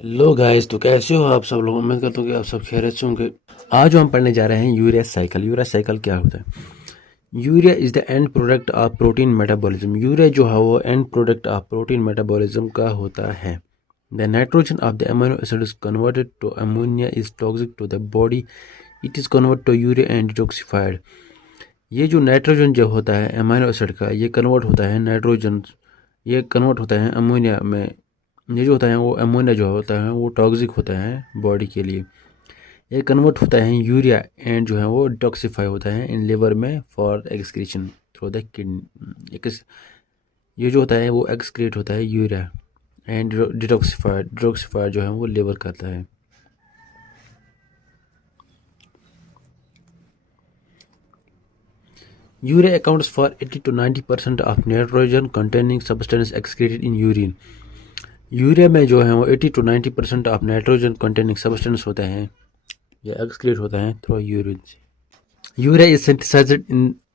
Hello guys, तो कैसे हो आप सब लोग। उम्मीद करता हूँ कि आप सब खैरियत से होंगे। आज हम पढ़ने जा रहे हैं यूरिया साइकिल। यूरिया साइकिल क्या होता है? Urea is the end product of protein metabolism. Urea जो है वो end product of protein metabolism का होता है। The nitrogen of the amino acid is converted to ammonia is toxic to the body. It is convert to urea and detoxified. ये जो nitrogen जो होता है अमीनो एसिड का, ये कन्वर्ट होता है नाइट्रोजन, ये कन्वर्ट होता है अमोनिया में। ये जो होता है वो अमोनिया जो होता है वो टॉक्सिक होता है बॉडी के लिए। ये कन्वर्ट होता है यूरिया एंड जो है वो डिटॉक्सिफाई होता है इन लिवर में for excretion through the kidney. ये जो होता है वो एक्सक्रीट होता है यूरिया एंड डिटॉक्सिफायर जो है वो लिवर करता है। Urea accounts for 80 to 90% of nitrogen containing substance excreted in urine. Urea में जो है वो 80 to 90% of nitrogen containing substance होता है या एक्सक्रीट होता है थ्रू यूरिन से। Urea is synthesized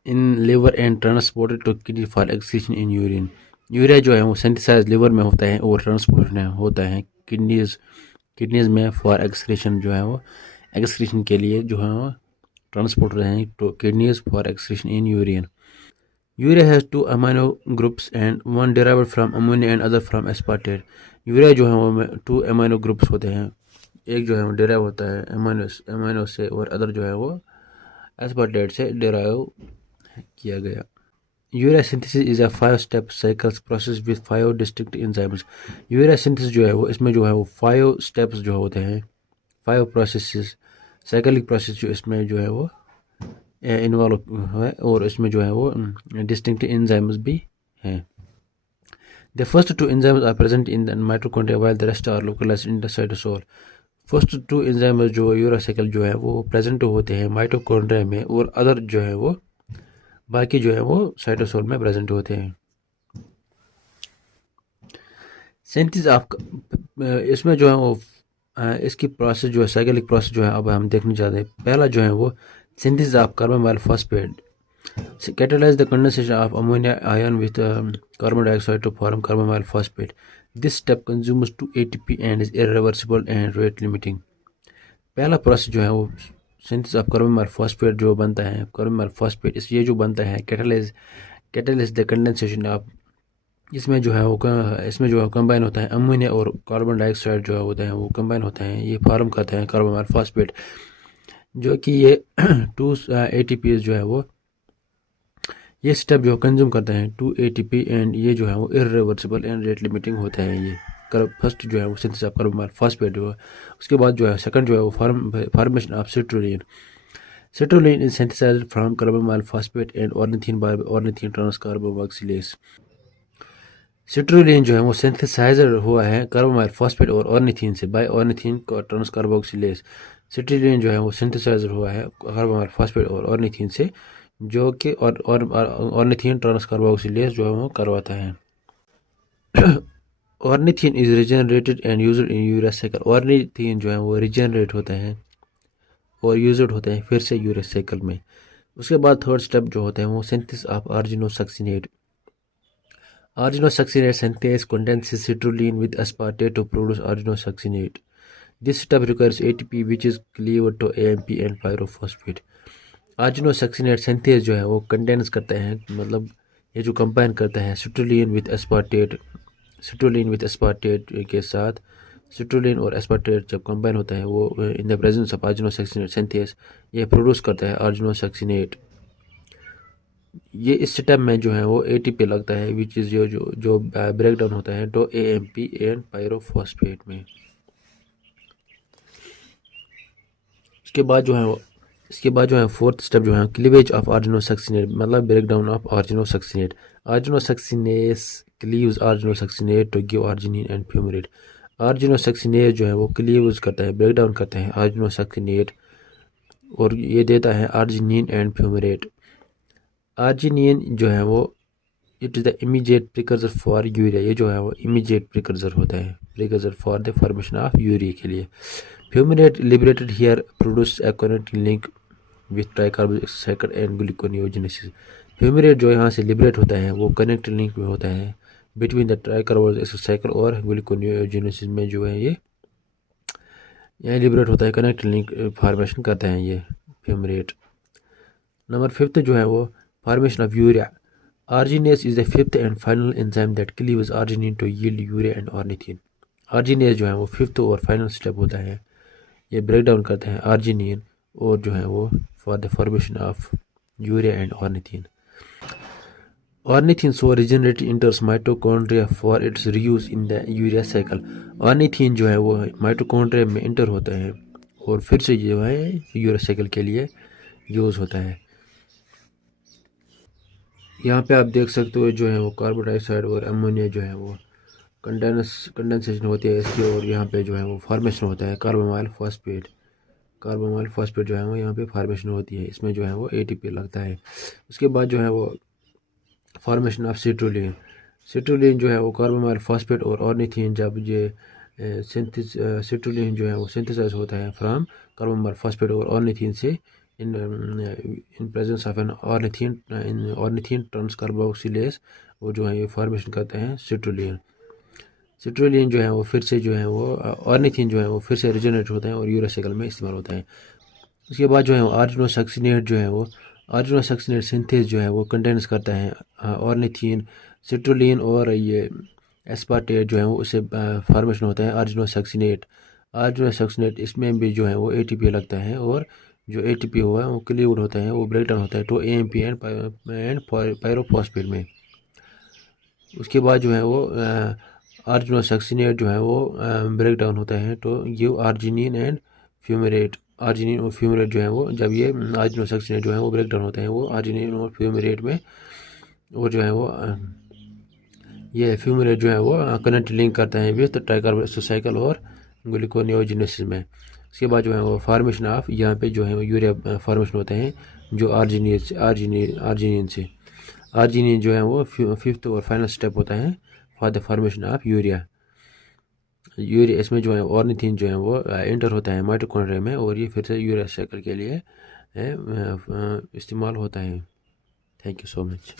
in liver and transported to kidney for excretion in urine. Urea जो है वो सिंथेसाइज लिवर में होता है और ट्रांसपोर्ट होता है किडनीज में फॉर एक्सक्रीशन जो है वो एक्सक्रीशन के लिए जो है वो ट्रांसपोर्ट होते हैं to kidneys for excretion in urine. Urea has two amino groups and one derived from ammonia and other from aspartate. Urea जो है वो टू अमाइनो ग्रुप्स होते हैं, एक जो है वो डिराइव होता है अमाइनो से और अदर जो है वो एस्पार्टेट से डिराइव किया गया। Urea synthesis is a 5 step cycles process with 5 distinct enzymes. Urea synthesis जो है वो इसमें जो है वो 5 स्टेप्स जो होते हैं, 5 प्रोसेसेस साइकिलिक प्रोसेस जो इसमें जो है वो इन्वॉल्व है और इसमें जो है वो डिस्टिंक्ट एंजाइम्स भी हैं। The first two enzymes are present in the mitochondria while the rest are localized in the cytosol. First two enzyme जो यूरिया साइकिल जो है वो प्रेजेंट होते हैं माइटोकॉन्ड्रिया में और अदर जो है वो बाकी जो है वो साइटोसोल में प्रेजेंट होते हैं। सिंथेसिस ऑफ इसमें जो है वो इसकी प्रोसेस जो है साइकिलिक प्रोसेस जो है अब हम देखने जाते हैं। पहला जो है वो synthesis of carbon phosphate catalyze the condensation of ammonia ion with carbon dioxide to form carbonyl phosphate. This step consumes 2 ATP and is irreversible and rate limiting. पहला प्रोसेस जो है वो सिंथेसिस ऑफ कार्बोनिल फॉस्फेट जो बनता है carbonyl phosphate इस ये जो बनता है कैटलाइज द कंडेंसेशन ऑफ इसमें जो है कंबाइन होता है अमोनिया और कार्बन डाइऑक्साइड जो होता है वो कंबाइन होता है, ये फॉर्म करता है कार्बोनिल फॉस्फेट जो कि ये 2 ATP जो है वो ये स्टेप जो कंज्यूम करते हैं 2 ATP एंड ये जो है वो इर्रिवर्सिबल एंड रेट लिमिटिंग होता है। ये फर्स्ट जो है वो सिंथेसिस ऑफ कार्बोनिल फॉस्फेट जो है, उसके बाद जो है सेकंड जो है वो formation of citrulline. Citrulline is synthesised from carbonyl phosphate and ornithine by ornithine transcarboxylase. Citrulline जो है वो सिंथेसाइजर हुआ है कार्बोनिल फॉस्फेट और ऑर्निथीन से बाय ऑर्निथीन ट्रांसकार्बोक्सिलेज। सिट्रोलिन जो है वो सिंथेसाइजर हुआ है कार्बोनिल फॉस्फेट और ऑर्निथीन से जो कि ऑर्निथीन ट्रांसकार्बोक्सिलेज जो है वो करवाता है। Ornithine is regenerated and used in urea cycle. Ornithine जो है वो रिजेनरेट होता है और यूज्ड होते हैं फिर से यूरिया साइकिल में। उसके बाद थर्ड स्टेप जो होता है वो synthesis of argininosuccinate. Arginosuccinate synthase condenses citrulline with aspartate to produce arginosuccinate. This step requires ATP which is cleaved to AMP and pyrophosphate. Argininosuccinate synthase जो है वो कंडेंस करता है, मतलब ये जो कंबाइन करता है सिट्रुलिन विथ एस्पार्टेट के साथ। सिट्रुलिन और एस्पार्टेट जब कंबाइन होता है वो in the presence of argininosuccinate synthase ये प्रोड्यूस करता है आर्जिनोसक्सिनेट। ये इस स्टेप में जो है वो ATP लगता है विच इज़ जो ब्रेक डाउन होता है तो AMP एंड पायरोफॉस्फेट में। इसके बाद जो है फोर्थ स्टेप जो है क्लीवेज ऑफ आर्जिनोसक्सिनेट, मतलब break down of argininosuccinate. Argininosuccinase cleaves argininosuccinate to give arginine and fumarate. Argininosuccinase जो है वो क्लीव्स करता है, ब्रेक डाउन करता है आर्जिनोसक्सिनेट और ये देता है आर्जिनिन एंड फ्यूमेरेट। आर्जिनिन जो है वो it is the immediate precursor for urea. ये जो है वो इमीडिएट प्रिकर्सर होता है, precursor for the formation of urea के लिए। Fumarate liberated here produce a connecting link with tricarboxylic and gluconeogenesis. Fumarate जो यहाँ से लिबरेट होता है वो कनेक्टिंग लिंक में होता है बिटवीन द ट्राइकार्बोक्सिलेज और ग्लूकोनियोजेनेसिस में जो है ये यह लिबरेट होता है, कनेक्ट लिंक फॉर्मेशन करते हैं ये फ्यूमरेट। नंबर 5 जो है वो formation of urea. Arginase is the 5th and final enzyme that cleaves arginine to yield urea and ornithine. Arginase जो है वो 5th और फाइनल स्टेप होता है, ये ब्रेक डाउन करते हैं आर्जिनिन और जो है वो for the formation of urea and ornithine. Ornithine so regenerate enters mitochondria for its reuse in the urea cycle। Ornithine जो है वो माइटोकॉन्ड्रिया में इंटर होता है और फिर से जो है यूरिया साइकिल के लिए यूज़ होता है। यहाँ पे आप देख सकते हो जो है वो कार्बन डाइऑक्साइड और अमोनिया जो है वो कंडेंसेशन होती है इसकी, और यहाँ पे जो है वो फॉर्मेशन होता है कार्बोमाइल फॉस्फेट। कार्बोमाइल फॉस्फेट जो है वो यहाँ पे फॉर्मेशन होती है, इसमें जो है वो ATP लगता है। उसके बाद जो है वो फॉर्मेशन ऑफ सिट्रुलिन। सिट्रुलिन जो है वो कार्बोमाइल फॉस्फेट और ऑर्निथिन जब ये सिट्रुलिन जो है वो सिंथेसाइज होता है फ्रॉम कार्बोमाइल फॉस्फेट और ऑर्निथिन से in presence of an ornithine trans carboxylase, वो जो है ये फॉर्मेशन करते हैं सिट्रुलिन। सिट्रुलिन जो है वो फिर से जो है वो ऑर्निथिन जो है वो फिर से रिजनरेट होता है और यूरिया साइकिल में इस्तेमाल होता है। उसके बाद जो है आर्जिनोसक्सिनेट जो है वो आर्जिनोसक्सिनेट सिंथेस जो है वो कंटेन्स करता है ऑर्निथिन, सिट्रुलिन और ये एस्पार्टेट जो है वो उससे फॉर्मेशन होता है आर्जिनोसक्सिनेट। आर्जिनोसक्सिनेट इसमें भी जो है वो ATP लगता है और जो ATP हुआ है वो क्लीव्ड होता है, वो ब्रेक डाउन होता है तो AMP एंड पायरोफॉस्फेट में। उसके बाद जो है वो आर्जिनोसक्सिनेट जो है वो ब्रेक डाउन होता है तो ये आर्जिनिन एंड फ्यूमेरेट। आर्जिनिन और फ्यूमेरेट जो है वो जब ये आर्जिनोसक्सिनेट जो है वो ब्रेक डाउन होता है वो आर्जिनिन और फ्यूमेरेट में, और जो है वो ये फ्यूमेरेट जो है वो कनेक्ट लिंक करता है विथ ट्राइकार्बोसाइकिल और ग्लूकोनियोजेनेसिस में। उसके बाद जो है वो फॉर्मेशन ऑफ यहाँ पे जो है वो यूरिया फॉर्मेशन होते हैं जो आर्जिनिन से। आर्जिनिन जो है वो 5th और फाइनल स्टेप होता है for the formation of urea. इसमें जो है ऑर्निथिन जो है वो एंटर होता है माइटोकॉन्ड्रिया में और ये फिर से यूरिया साइकिल के लिए इस्तेमाल होता है। Thank you so much.